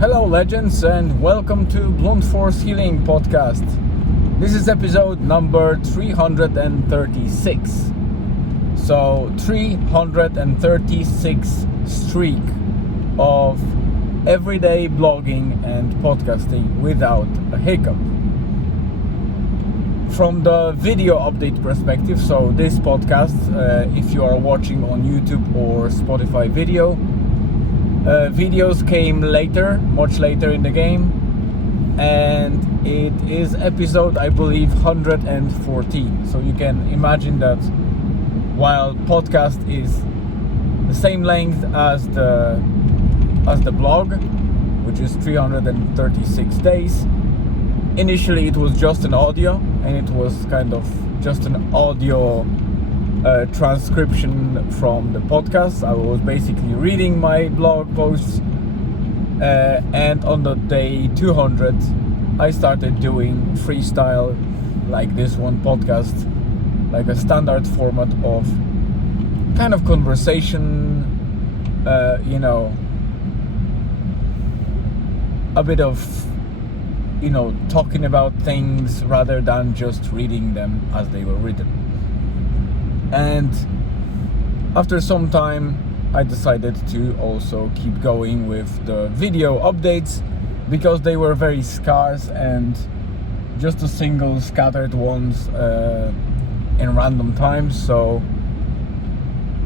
Hello legends and welcome to Blunt Force Healing Podcast. This is episode number 336. So 336 streak of everyday blogging and podcasting without a hiccup. From the video update perspective, so this podcast, if you are watching on YouTube or Spotify video, videos came later, much later in the game, and it is episode, I believe, 114. So you can imagine that while podcast is the same length as the blog, which is 336 days, initially it was just an audio, and it was kind of just an audio transcription from the podcast. I was basically reading my blog posts, and on the day 200 I started doing freestyle like this one podcast, like a standard format of kind of conversation, a bit of talking about things rather than just reading them as they were written. And after some time I decided to also keep going with the video updates because they were very scarce and just a single scattered ones in random times. So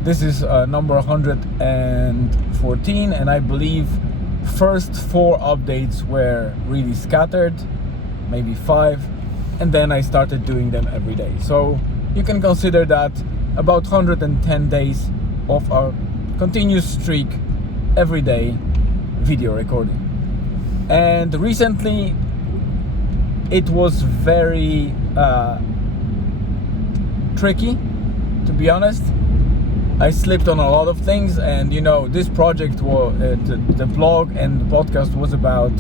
this is number 114, and I believe first 4 updates were really scattered, maybe 5, and then I started doing them every day. So you can consider that about 110 days of a continuous streak every day video recording. And recently it was very tricky, to be honest. I slipped on a lot of things, and this project was the blog and the podcast was about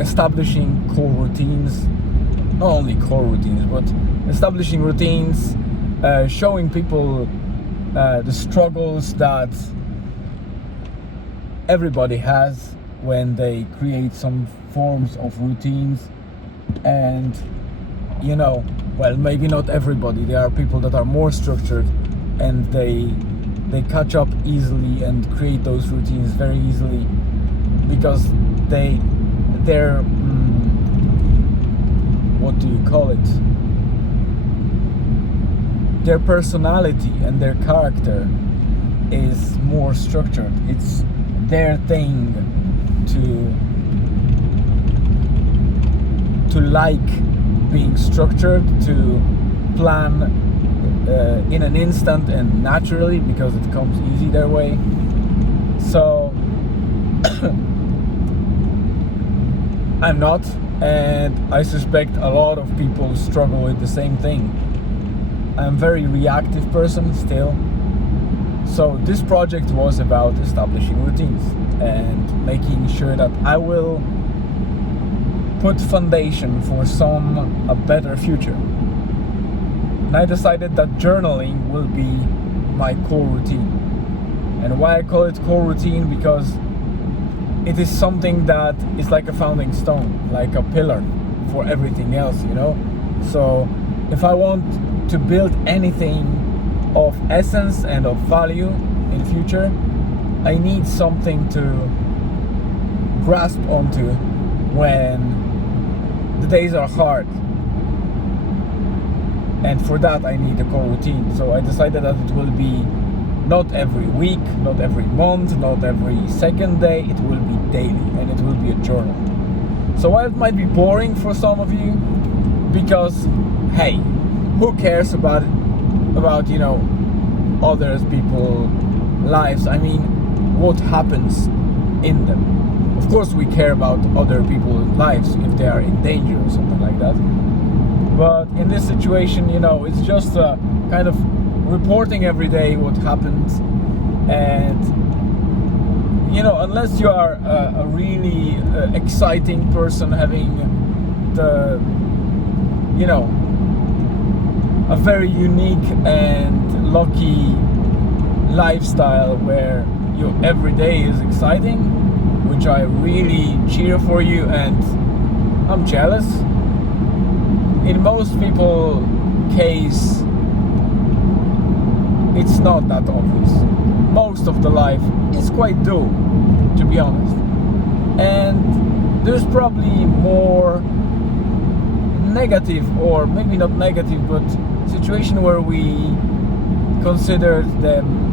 establishing core routines. Not only core routines, but establishing routines, showing people the struggles that everybody has when they create some forms of routines. And well, maybe not everybody. There are people that are more structured and they catch up easily and create those routines very easily because they're what do you call it? Their personality and their character is more structured. It's their thing to like being structured, to plan in an instant and naturally because it comes easy their way. So I'm not, and I suspect a lot of people struggle with the same thing. I'm a very reactive person still. So this project was about establishing routines and making sure that I will put foundation for a better future. And I decided that journaling will be my core routine. And why I call it core routine? Because it is something that is like a founding stone, like a pillar for everything else, So if I want to build anything of essence and of value in future, I need something to grasp onto when the days are hard. And for that I need a core routine. So I decided that it will be not every week, not every month, not every second day. It will be daily, and it will be a journal. So while it might be boring for some of you, because hey, who cares about others people's lives? I mean, what happens in them? Of course we care about other people's lives if they are in danger or something like that. But in this situation, it's just kind of reporting every day what happens. And unless you are a really exciting person having the a very unique and lucky lifestyle where your every day is exciting, which I really cheer for you, and I'm jealous. In most people's case, it's not that obvious. Most of the life is quite dull, to be honest. And there's probably more negative, or maybe not negative, but situation where we consider them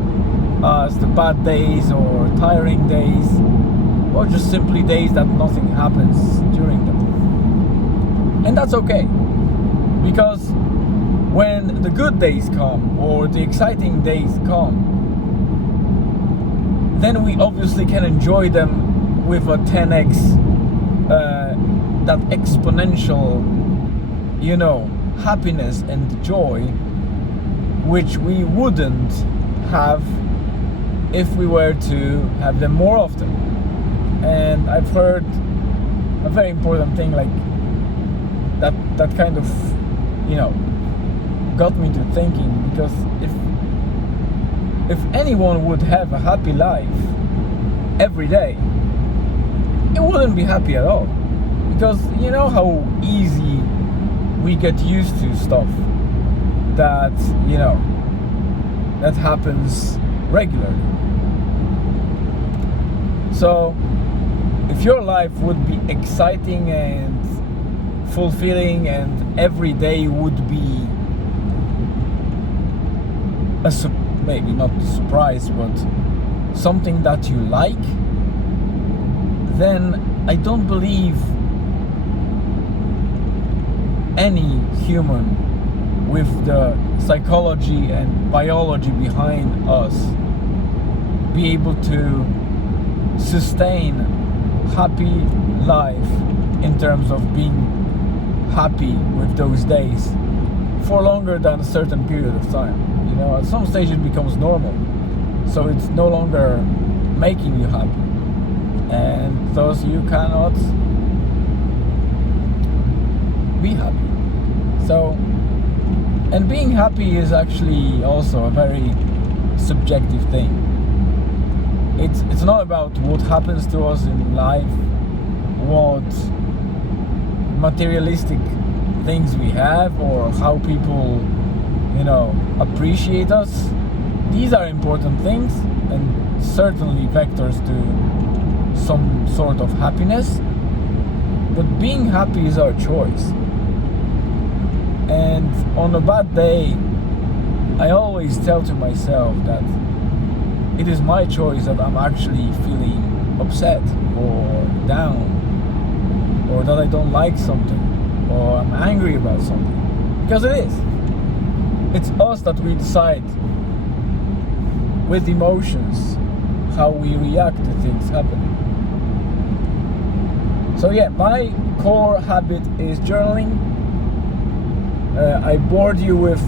as the bad days or tiring days, or just simply days that nothing happens during them. And that's okay, because when the good days come or the exciting days come, then we obviously can enjoy them with a 10x, that exponential, happiness and joy, which we wouldn't have if we were to have them more often. And I've heard a very important thing like that kind of, got me to thinking, because if anyone would have a happy life every day, it wouldn't be happy at all. Because you know how easy we get used to stuff that, that happens regularly. So if your life would be exciting and fulfilling, and every day would be maybe not a surprise, but something that you like, then I don't believe any human with the psychology and biology behind us be able to sustain happy life in terms of being happy with those days for longer than a certain period of time. At some stage it becomes normal, so it's no longer making you happy, and thus you cannot be happy. So, and being happy is actually also a very subjective thing. It's not about what happens to us in life, what materialistic things we have, or how people appreciate us. These are important things and certainly vectors to some sort of happiness, but being happy is our choice. And on a bad day, I always tell to myself that it is my choice that I'm actually feeling upset or down, or that I don't like something, or I'm angry about something, because it is. It's us that we decide with emotions how we react to things happening. So yeah, my core habit is journaling. I bored you with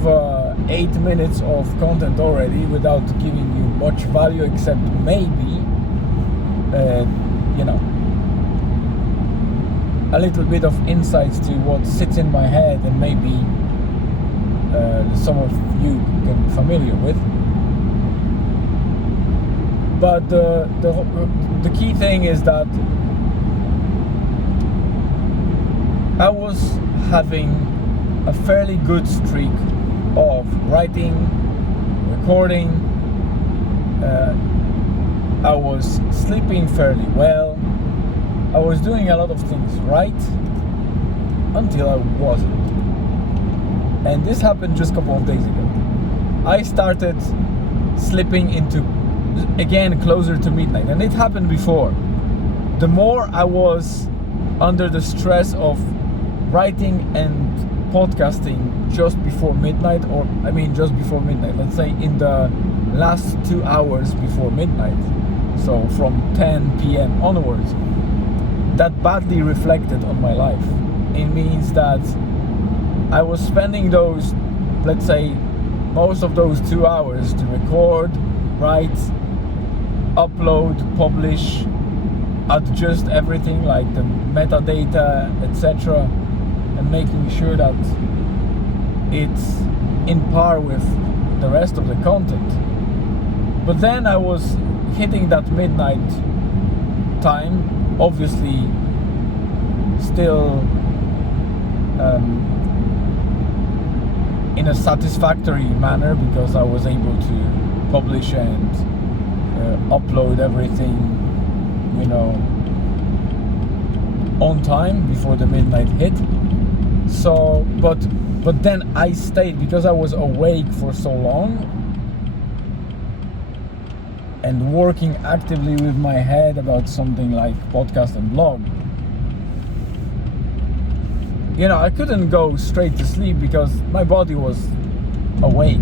8 minutes of content already without giving you much value, except maybe a little bit of insights to what sits in my head, and maybe some of you can be familiar with. But the key thing is that I was having a fairly good streak of writing, recording. I was sleeping fairly well. I was doing a lot of things right until I wasn't. And this happened just a couple of days ago. I started slipping into, again, closer to midnight. And it happened before. The more I was under the stress of writing and podcasting just before midnight, just before midnight, let's say in the last 2 hours before midnight, so from 10 p.m. onwards, that badly reflected on my life. It means that I was spending those, let's say, most of those 2 hours to record, write, upload, publish, adjust everything like the metadata, etc., and making sure that it's in par with the rest of the content. But then I was hitting that midnight time, obviously still in a satisfactory manner, because I was able to publish and upload everything, on time before the midnight hit. So, but then I stayed because I was awake for so long and working actively with my head about something like podcast and blog. I couldn't go straight to sleep because my body was awake.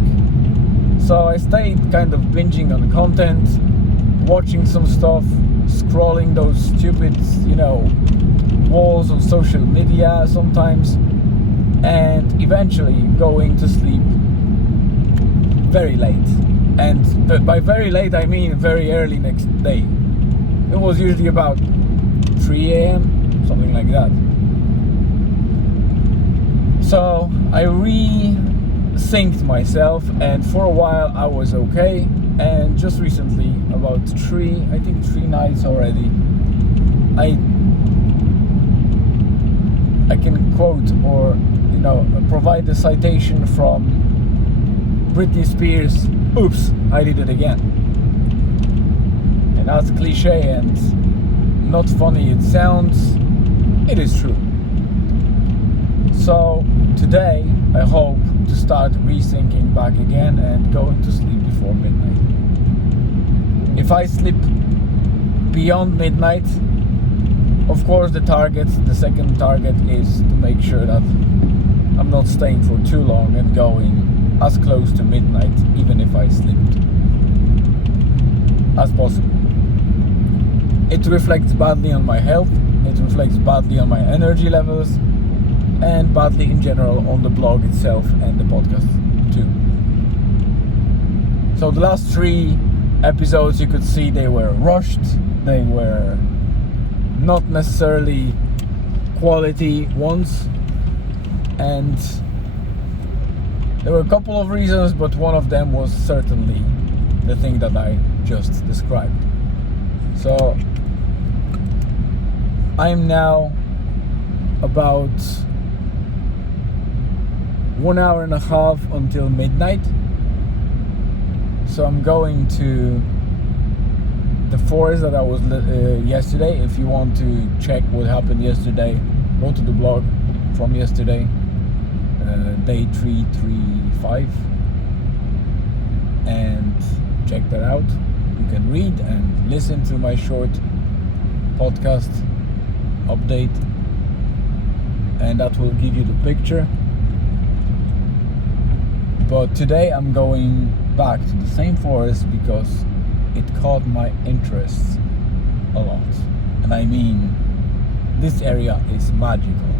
So I stayed kind of binging on content, watching some stuff, scrolling those stupid, walls of social media sometimes, and eventually going to sleep very late. And by very late, I mean very early next day. It was usually about 3 a.m., something like that. So I re-synced myself, and for a while I was okay. And just recently, about 3 nights already, I can quote or provide a citation from Britney Spears. Oops, I did it again. And as cliche and not funny it sounds, it is true. So today I hope to start rethinking back again and going to sleep before midnight. If I sleep beyond midnight, of course the second target is to make sure that I'm not staying for too long and going as close to midnight, even if I slept, as possible. It reflects badly on my health, it reflects badly on my energy levels, and badly in general on the blog itself and the podcast too. So the last 3 episodes, you could see they were rushed, they were not necessarily quality ones, and there were a couple of reasons, but one of them was certainly the thing that I just described. So I'm now about 1 hour and a half until midnight. So I'm going to the forest that I was yesterday. If you want to check what happened yesterday, go to the blog from yesterday, day 335, and check that out. You can read and listen to my short podcast update, and that will give you the picture. But today I'm going back to the same forest because it caught my interest a lot. And I mean, this area is magical.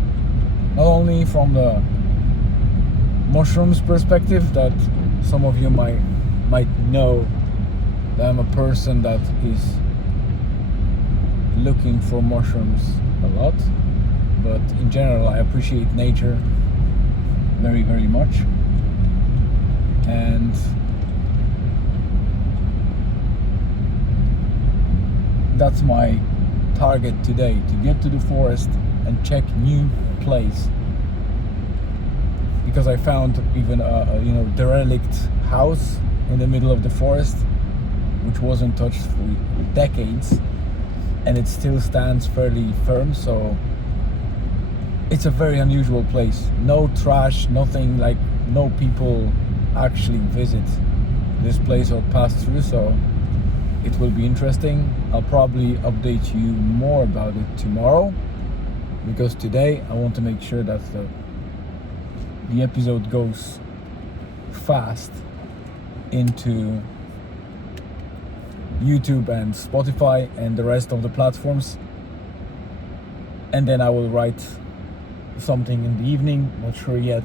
Not only from the mushrooms perspective, that some of you might know that I'm a person that is looking for mushrooms a lot, but in general I appreciate nature very, very much. And that's my target today, to get to the forest and check new place, because I found even a derelict house in the middle of the forest which wasn't touched for decades, and it still stands fairly firm. So it's a very unusual place. No trash, nothing, like no people actually visit this place or pass through, so it will be interesting. I'll probably update you more about it tomorrow, because today I want to make sure that the episode goes fast into YouTube and Spotify and the rest of the platforms, and then I will write something in the evening. Not sure yet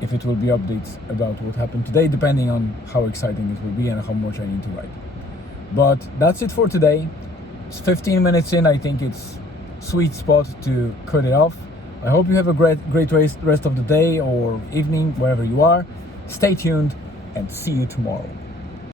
if it will be updates about what happened today, depending on how exciting it will be and how much I need to write. But that's it for today. It's 15 minutes in. I think it's sweet spot to cut it off. I hope you have a great rest of the day or evening, wherever you are. Stay tuned and see you tomorrow.